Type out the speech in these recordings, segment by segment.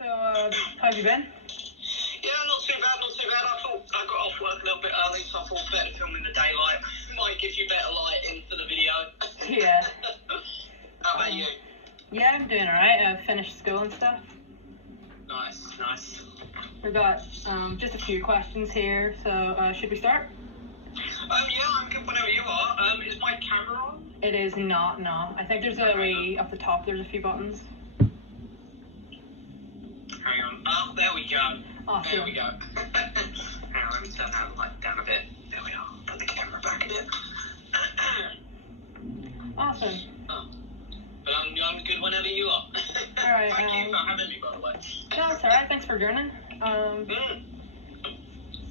So, how have you been? Yeah, not too bad, not too bad. I thought I got off work a little bit early, so I thought better film in the daylight. Might give you better lighting for the video. Yeah. How about you? Yeah, I'm doing alright. I finished school and stuff. Nice. We've got just a few questions here, so should we start? Yeah, I'm good whenever you are. Is my camera on? It is not, no. I think there's a way up the top, there's a few buttons. Hang on. Oh, there we go. Awesome. There we go. Hang on, let me turn that light down a bit. There we are. Put the camera back a bit. Awesome. Oh. But I'm good whenever you are. Alright, Thank you for having me, by the way. No, it's alright. Thanks for joining.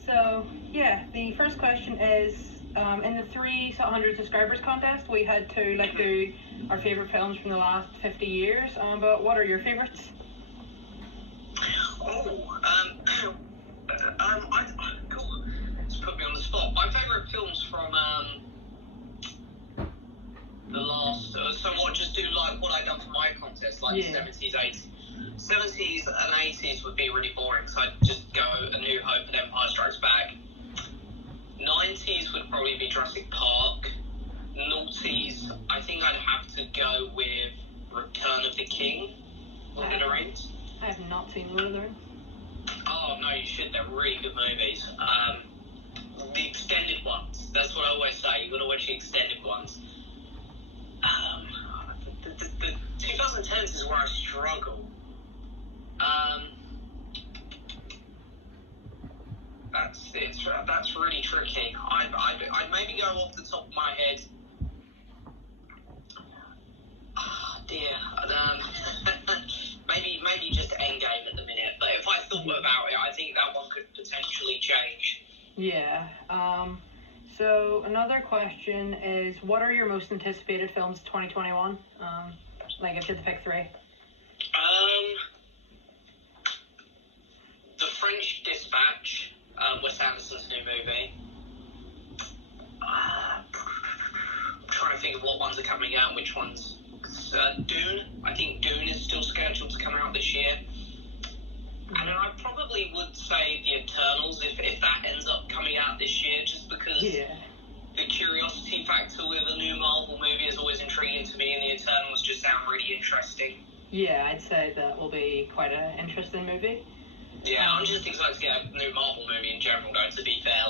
So, yeah, the first question is, in the 300 subscribers contest, we had to do our favourite films from the last 50 years, but what are your favourites? Cool. It's put me on the spot. My favourite films from the last, somewhat just do like what I done for my contest, like Yeah. 70s, 80s. 70s and 80s would be really boring, so I'd just go A New Hope and Empire Strikes Back. 90s would probably be Jurassic Park. Noughties, I think I'd have to go with Return of the King, Lord of the Rings. I have not seen Lord of the Rings. Oh, no, you should. They're really good movies. The extended ones. That's what I always say. You've got to watch the extended ones. The 2010s is where I struggle. That's really tricky. I'd maybe go off the top of my head. Maybe just Endgame at the minute. But if I thought about it, I think that one could potentially change. Yeah. So another question is, what are your most anticipated films 2021? If you had to pick three. The French Dispatch, Wes Anderson's new movie. I'm trying to think of what ones are coming out, which ones. Dune. I think Dune is still scheduled to come out this year. And then I probably would say The Eternals if that ends up coming out this year, just because the curiosity factor with a new Marvel movie is always intriguing to me, and The Eternals just sound really interesting. Yeah, I'd say that will be quite an interesting movie. Yeah, I'm just excited to get a new Marvel movie in general, though, to be fair.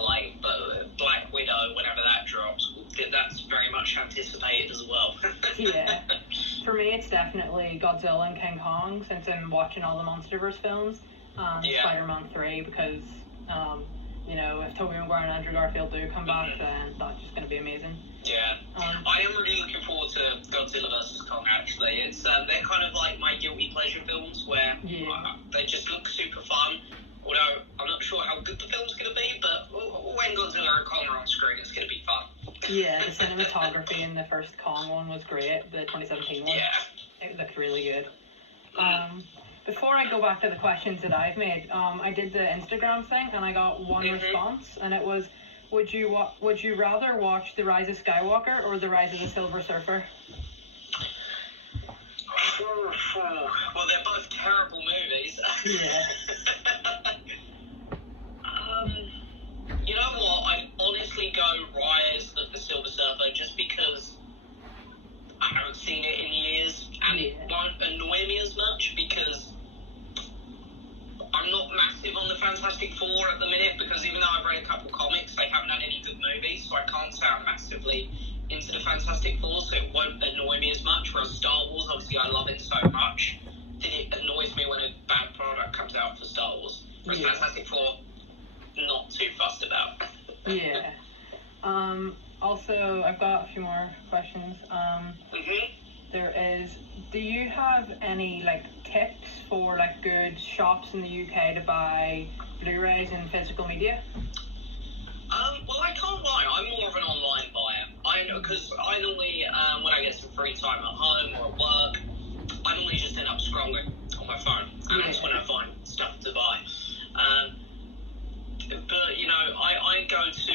Black Widow, whenever that drops, that's very much anticipated as well. Yeah. For me, it's definitely Godzilla and King Kong, since I'm watching all the MonsterVerse films. Spider-Man 3, because, if Tobey Maguire and Andrew Garfield do come back, then that's just going to be amazing. Yeah. I am really looking forward to Godzilla vs. Kong, actually. It's they're kind of like my guilty pleasure films, where they just look super fun. Although I'm not sure how good the film's going to be, but when Godzilla and Kong are on screen, it's going to be fun. Yeah, the cinematography in the first Kong one was great, the 2017 one. Yeah. It looked really good. Before I go back to the questions that I've made, I did the Instagram thing, and I got one response, and it was, would you rather watch The Rise of Skywalker or The Rise of the Silver Surfer? Well, they're both terrible movies. Yeah. You know what? I'd honestly go Rise of the Silver Surfer, just because I haven't seen it in years, and it won't annoy me as much, because I'm not massive on the Fantastic Four at the minute, because even though I've read a couple comics, they haven't had any good movies, so I can't say I'm massively into the Fantastic Four, so it won't annoy me as much. Whereas Star Wars, obviously I love it so much that it annoys me when a bad product comes out for Star Wars. Whereas Fantastic Four, not too fussed about. Yeah. Also, I've got a few more questions. There is, do you have any tips for good shops in the UK to buy Blu-rays and physical media? Well, I can't lie. I'm more of an online buyer. I know, because I normally, when I get some free time at home or at work, I normally just end up scrolling on my phone, and that's when I find stuff to buy. But I go to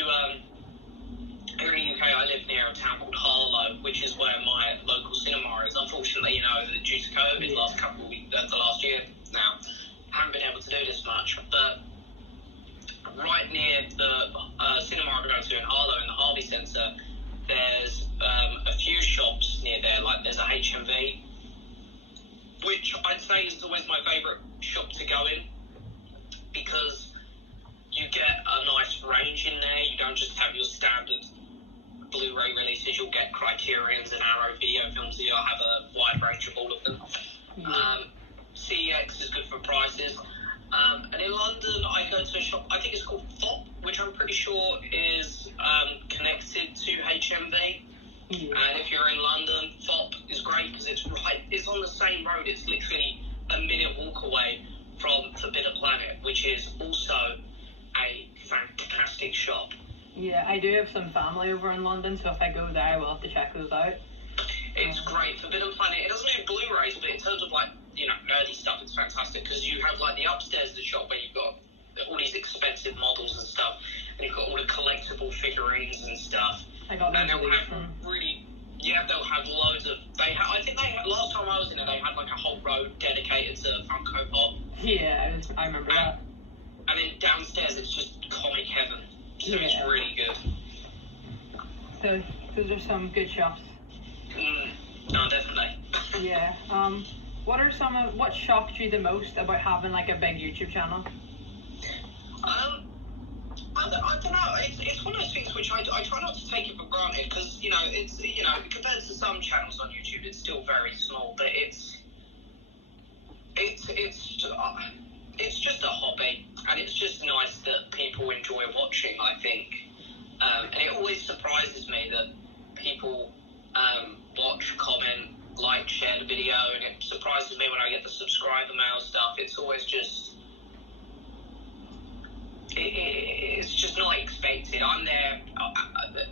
here in the UK. I live near a town called Harlow, which is where my local cinema is. Unfortunately, due to COVID, the last year now, much, but right near the cinema I go to in Harlow, in the Harvey Centre, there's a few shops near there. Like there's a HMV, which I'd say is always my favourite shop to go in, because you get a nice range in there. You don't just have your standard Blu-ray releases. You'll get Criterions and Arrow video films, so you'll have a wide range of all of them. CEX is good for prices. And in London, I go to a shop, I think it's called FOP, which I'm pretty sure is connected to HMV. And if you're in London, FOP is great because it's on the same road. It's literally a minute walk away from Forbidden Planet, which is also a fantastic shop. Yeah, I do have some family over in London, so if I go there, I will have to check those out. It's great. Forbidden Planet, it doesn't do Blu-rays, but in terms of like, you know, nerdy stuff, it's fantastic because you have like the upstairs of the shop where you've got all these expensive models and stuff, and you've got all the collectible figurines and stuff. I got and those they'll have really, they'll have loads of. I think last time I was in there, they had like a whole row dedicated to Funko Pop. Yeah, I remember that. And then downstairs, it's just comic heaven. So it's really good. So those are some good shops. No, definitely. Yeah. What shocked you the most about having like a big YouTube channel? I don't know. It's one of those things which I try not to take it for granted because it's compared to some channels on YouTube, it's still very small, but it's just a hobby, and it's just nice that people enjoy watching, I think. And it always surprises me that people watch, comment, like, share the video, and it surprises me when I get the subscriber mail stuff. It's always just... It's just not expected. I'm there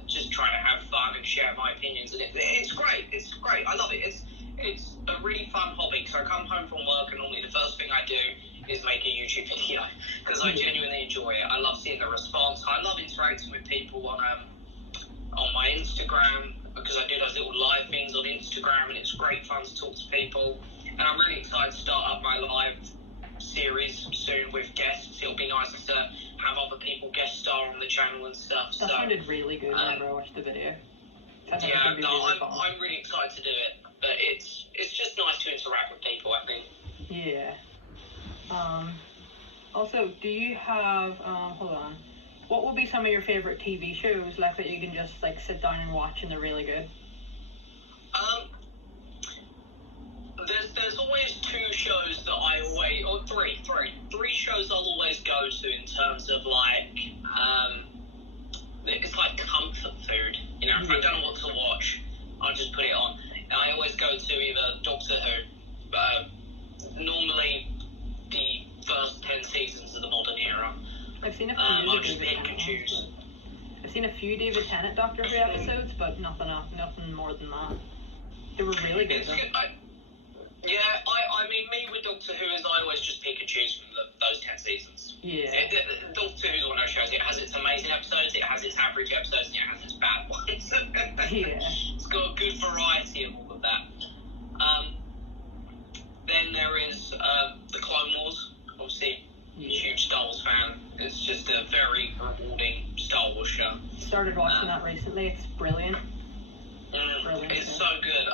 just trying to have fun and share my opinions, and it's great. It's great. I love it. It's a really fun hobby. So I come home from work, and normally the first thing I do is make a YouTube video because I genuinely enjoy it. I love seeing the response. I love interacting with people on my Instagram because I do those little live things on Instagram, and it's great fun to talk to people. And I'm really excited to start up my live series soon with guests. It'll be nice to have other people guest star on the channel and stuff. That sounded really good whenever I watched the video. I'm really excited to do it, but it's just nice to interact with people, I think. Yeah. Also, do you have hold on, what will be some of your favorite TV shows left that you can just like sit down and watch and they're really good? There's always two shows that I always, or three shows I'll always go to in terms of like, it's like comfort food. If I don't know what to watch, I'll just put it on. And I always go to either Doctor Who, normally the first 10 seasons of the modern era. I've seen a few I'll just pick and choose. I've seen a few David Tennant Doctor Who episodes, but nothing more than that. They were really good. I mean, me with Doctor Who is I always just pick and choose from those 10 seasons. Yeah. Doctor Who's one of those shows. It has its amazing episodes, it has its average episodes, and it has its bad ones. Yeah. It's got a good variety of all of that. Then there is the Clone Wars. Obviously, huge Star Wars fan. It's just a very rewarding Star Wars show. Started watching that recently. It's brilliant. Brilliant. It's so good.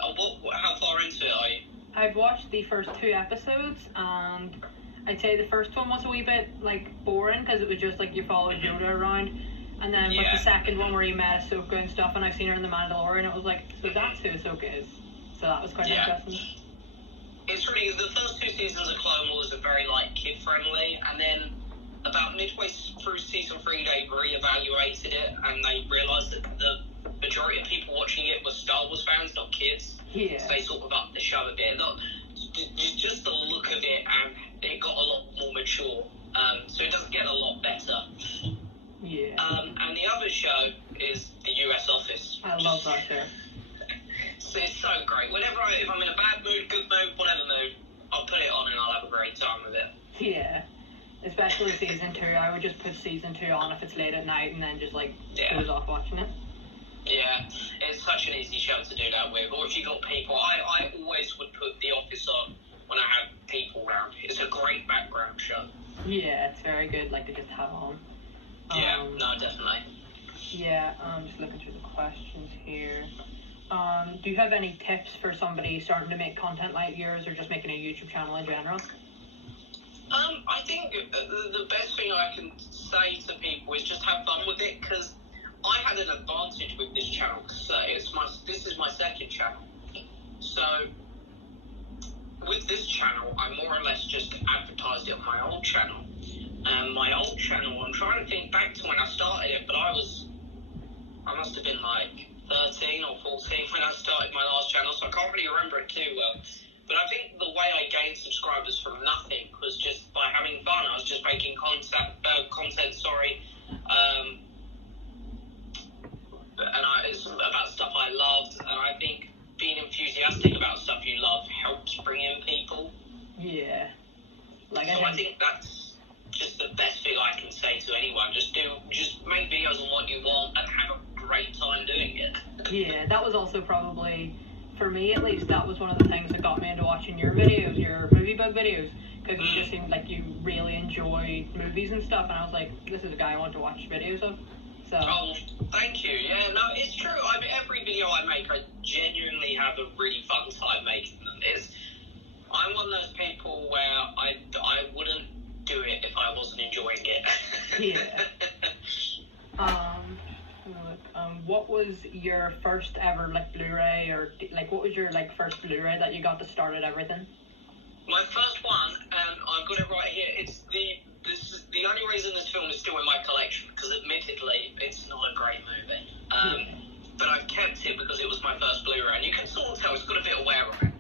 How far into it are you? I've watched the first 2 episodes, and I'd say the first one was a wee bit like boring because it was just like you follow Yoda around, and then but the second one where he met Ahsoka and stuff, and I've seen her in The Mandalorian, it was like, so that's who Ahsoka is. So that was quite interesting. It's really, the first 2 seasons of Clone Wars are very like kid friendly, and then about midway through season 3 they re-evaluated it and they realised that the majority of people watching it were Star Wars fans, not kids. Yeah. So they sort of upped the show a bit. Just the look of it, and it got a lot more mature. So it doesn't get a lot better. Yeah. And the other show is the US Office. I love that show. So it's so great. If I'm in a bad mood, good mood, whatever mood, I'll put it on and I'll have a great time with it. Yeah. Especially season 2. I would just put season 2 on if it's late at night and then just like doze off watching it. Yeah, it's such an easy show to do that with. Or if you got people, I always would put The Office on when I have people around. It's a great background show. Yeah, it's very good, like, to just have on. Yeah, no, definitely. Yeah, just looking through the questions here. Do you have any tips for somebody starting to make content like yours, or just making a YouTube channel in general? I think the best thing I can say to people is just have fun with it, because I had an advantage with this channel, because this is my second channel. So with this channel, I more or less just advertised it on my old channel. And my old channel, I'm trying to think back to when I started it, but I must have been like 13 or 14 when I started my last channel, so I can't really remember it too well. But I think the way I gained subscribers from nothing was just by having fun. I was just making content, and it's about stuff I loved, and I think being enthusiastic about stuff you love helps bring in people. Yeah. I think that's just the best thing I can say to anyone. Just make videos on what you want and have a great time doing it. Yeah, that was also probably, for me at least, that was one of the things that got me into watching your videos, your movie bug videos, because you just seemed like you really enjoy movies and stuff, and I was like, this is a guy I want to watch videos of. So. Oh, thank you. Yeah, no, it's true. I mean, every video I make, I genuinely have a really fun time making them. I'm one of those people where I wouldn't do it if I wasn't enjoying it. Yeah. What was your first ever like Blu-ray, or like what was your like first Blu-ray that you got to start at everything? My first one, and I've got it right here. This is the only reason this film is still in my collection, because admittedly it's not a great movie. But I've kept it because it was my first Blu-ray, and you can sort of tell it's got a bit of wear on it.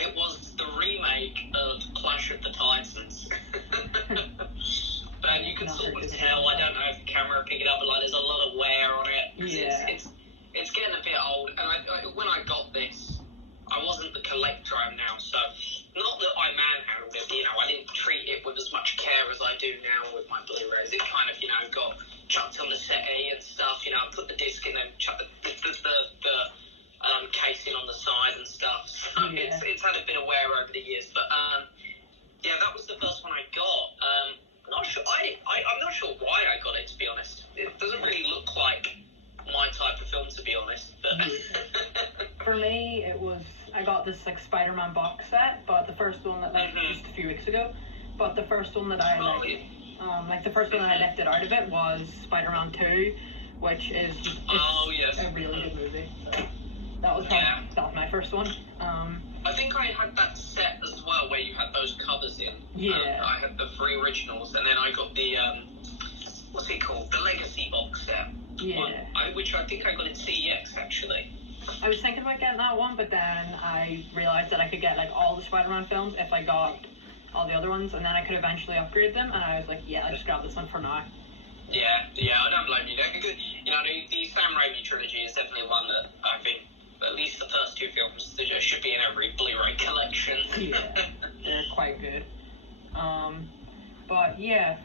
It was the remake of Clash of the Titans. But you can sort of tell, I don't know if the camera will pick it up, but like there's a lot of wear on it. Yeah. It's getting a bit old, and when I got this, I wasn't the collector I am now, so not that I manhandled it, but, I didn't treat it with as much care as I do now with my Blu-rays. It kind of, got chucked on the settee and stuff, put the disc in and chuck the casing on the side and stuff. So yeah. It's had a bit of wear over the years, but yeah, that was the first one I got. I'm not sure why I got it, to be honest. It doesn't really look like my type of film, to be honest. But for me, I got this like Spider-Man box set, but the first one that just a few weeks ago. But the first one that I the first one that I lifted out of it was Spider-Man 2, which is a really good movie. So that was my first one. I think I had that set as well, where you had those covers in. Yeah. I had the 3 originals, and then I got the what's it called? The Legacy box set. Yeah. Which I think I got in CEX actually. I was thinking about getting that one, but then I realized that I could get like all the Spider-Man films if I got all the other ones, and then I could eventually upgrade them. And I was like, yeah, I just grab this one for now. Yeah, I don't blame you. They're good. The Sam Raimi trilogy is definitely one that I think at least the first 2 films should be in every Blu-ray collection. Yeah, they're quite good. But yeah,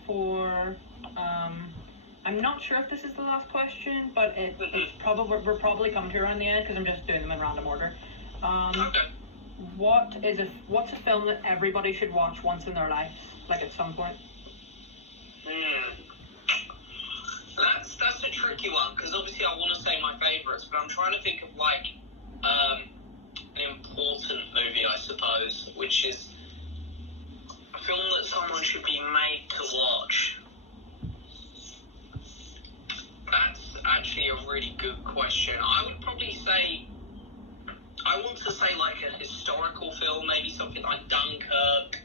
I'm not sure if this is the last question, but we're probably coming to around the end because I'm just doing them in random order. Okay. What's a film that everybody should watch once in their lives, like at some point? That's a tricky one, because obviously I want to say my favourites, but I'm trying to think of like an important movie, I suppose, which is a film that someone should be made to watch. That's actually a really good question. I would probably say, I want to say like a historical film, maybe something like Dunkirk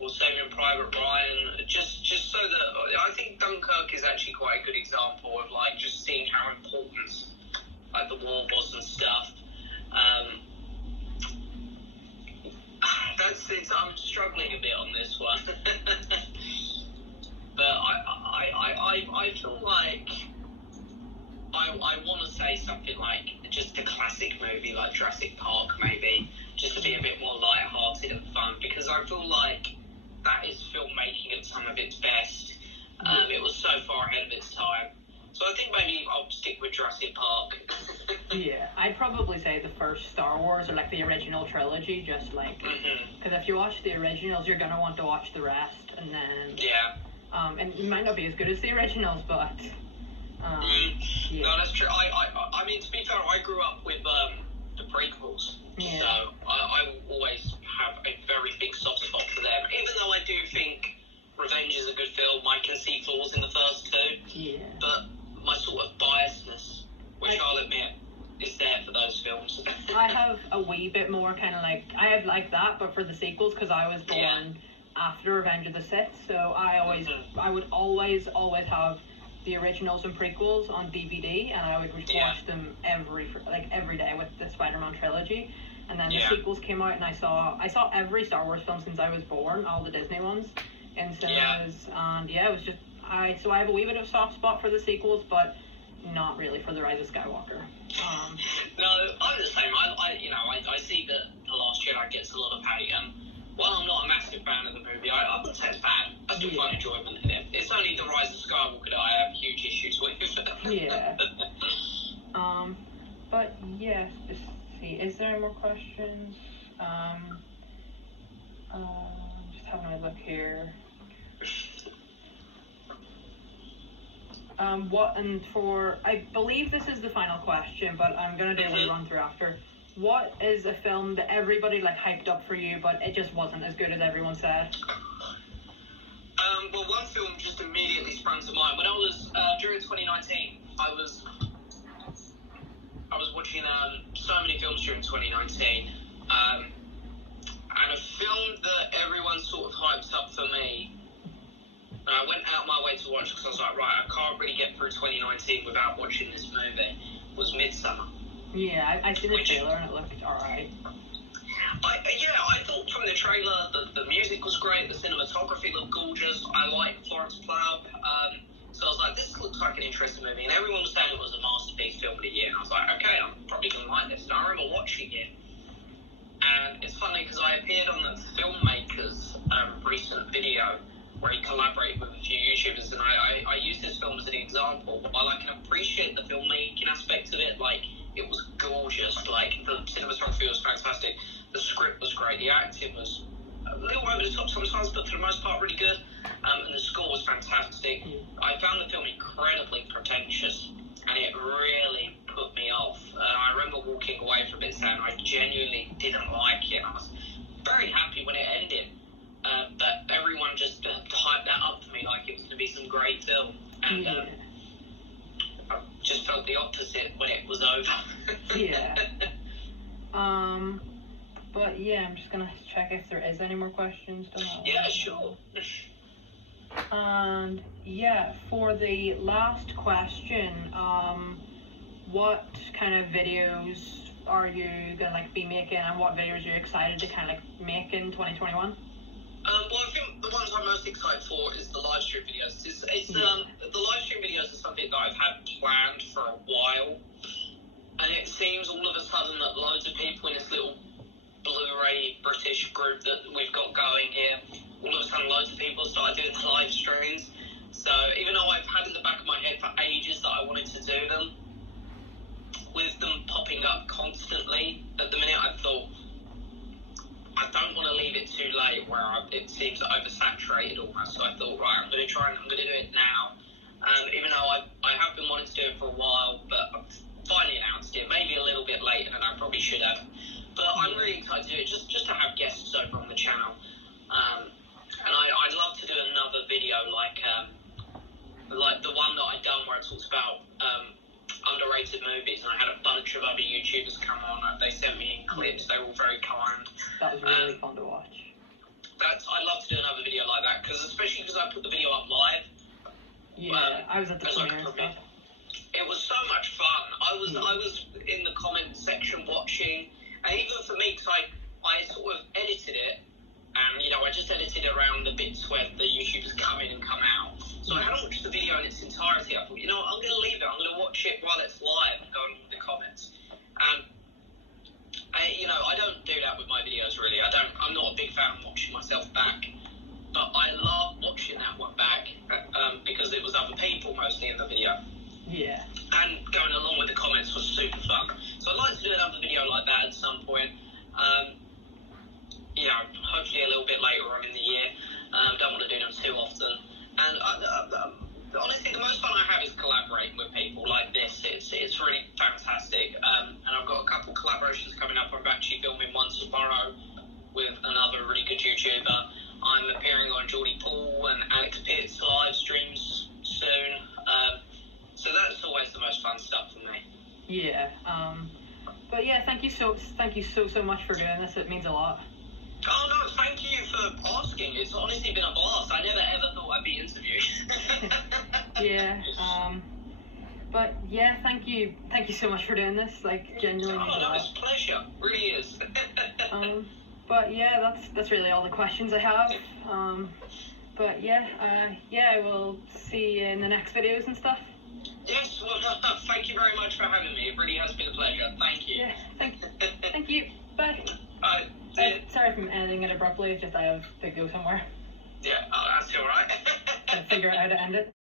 or Saving Private Ryan, just so that, I think Dunkirk is actually quite a good example of like just seeing how important like the war was and stuff. I'm struggling a bit on this one. But I feel like I want to say something like just a classic movie like Jurassic Park, maybe, just to be a bit more light-hearted and fun, because I feel like that is filmmaking at some of its best. It was so far ahead of its time. So So I think maybe I'll stick with Jurassic Park. Yeah, I'd probably say the first Star Wars or like the original trilogy, just like because if you watch the originals, you're gonna want to watch the rest, and then Yeah. and it might not be as good as the originals, but yeah. No, that's true. I mean, to be fair, I grew up with the prequels, Yeah. so I will always have a very big soft spot for them. Even though I do think Revenge is a good film, I can see flaws in the first two. Yeah. But my sort of biasness, which I'll admit, is there for those films. I have a wee bit more kind of like I have like that, but for the sequels because I was born after Revenge of the Sith, so I would always have the originals and prequels on DVD, and I would just watch them every day with the Spider-Man trilogy. And then the sequels came out, and I saw every Star Wars film since I was born, all the Disney ones, in cinemas, and it was just I have a wee bit of a soft spot for the sequels, but not really for the Rise of Skywalker. No, I'm the same. I see that The Last Jedi gets a lot of hate, and while I'm not a massive fan of the movie, I wouldn't say it's bad. I still find enjoyment in it. It's only The Rise of Skywalker that I have huge issues with. Yeah. But yes, just see. Is there any more questions? Just having a look here. I believe this is the final question, but I'm gonna do a wee run through after. What is a film that everybody like hyped up for you, but it just wasn't as good as everyone said? Well, one film just immediately sprung to mind. When I was during 2019, I was watching so many films during 2019, and a film that everyone sort of hyped up for me. And I went out my way to watch because I was like, right, I can't really get through 2019 without watching this movie. Was Midsommar. Yeah, I seen the trailer and it looked alright. I thought from the trailer the music was great, the cinematography looked gorgeous. I liked Florence Pugh. So I was like, this looks like an interesting movie. And everyone was saying it was a masterpiece film of the year. And I was like, okay, I'm probably going to like this. And I remember watching it. And it's funny because I appeared on the filmmaker's recent video where he collaborated with a few YouTubers, and I used this film as an example. While I can appreciate the filmmaking aspect of it, like, it was gorgeous, like, the cinematography was fantastic, the script was great, the acting was a little over the top sometimes, but for the most part really good, and the score was fantastic. I found the film incredibly pretentious, and it really put me off. I remember walking away from it saying I genuinely didn't like it. I was very happy when it ended. But everyone just hyped that up for me like it was going to be some great film, and I just felt the opposite when it was over. Yeah. But yeah, I'm just gonna check if there is any more questions. Yeah, sure. And yeah, for the last question, what kind of videos are you gonna be making, and what videos are you excited to kind of make in 2021? Well, I think the ones I'm most excited for is the live stream videos. The live stream videos are something that I've had planned for a while, and it seems all of a sudden that loads of people in this little Blu-ray British group that we've got going here, all of a sudden loads of people started doing the live streams. So even though I've had in the back of my head for ages that I wanted to do them, with them popping up constantly, at the minute I thought, I don't want to leave it too late where it seems oversaturated almost. So I thought, right, I'm going to do it now. Even though I have been wanting to do it for a while, but I've finally announced it, maybe a little bit later than I probably should have. But I'm really excited to do it, just to have guests over on the channel. And I'd love to do another video like the one that I'd done where I talked about underrated movies, and I had a bunch of other YouTubers come on. They sent me in clips. They were all very kind. That was really fun to watch. I'd love to do another video like that, especially because I put the video up live. Yeah, I was at the premiere and stuff. It was so much fun. I was in the comment section watching, and even for me, because I sort of edited it, and I just edited around the bits where the YouTubers come in and come out. So I hadn't watched the video in its entirety. I thought, I'm going to leave it. I'm going to watch it while it's live and go and read the comments. And I don't do that with my videos really. I'm not a big fan of watching myself back, but I love watching that one back because it was other people mostly in the video. Yeah. And going along with the comments was super fun. So I'd like to do another video like that at some point. You know, hopefully a little bit later on in the year. Don't want to do them too often. And honestly, the most fun I have is collaborating with people like this. It's really fantastic. And I've got a couple collaborations coming up. I'm actually filming one tomorrow with another really good YouTuber. I'm appearing on Geordie Paul and Alex Pitt's live streams soon. So that's always the most fun stuff for me. Yeah. But yeah, thank you so much for doing this. It means a lot. Oh no, thank you for asking. It's honestly been a blast. I never ever thought I'd be interviewed. Yeah. But yeah, thank you so much for doing this. Like, genuinely means a no, lot. it's a pleasure. Really is. But yeah, that's really all the questions I have. But yeah, I will see you in the next videos and stuff. Yes, well, thank you very much for having me. It really has been a pleasure. Thank you. Yeah, thank you. Bye. Bye. Sorry if I'm ending it abruptly. It's just I have to go somewhere. Yeah, that's all right. Gotta figure out how to end it.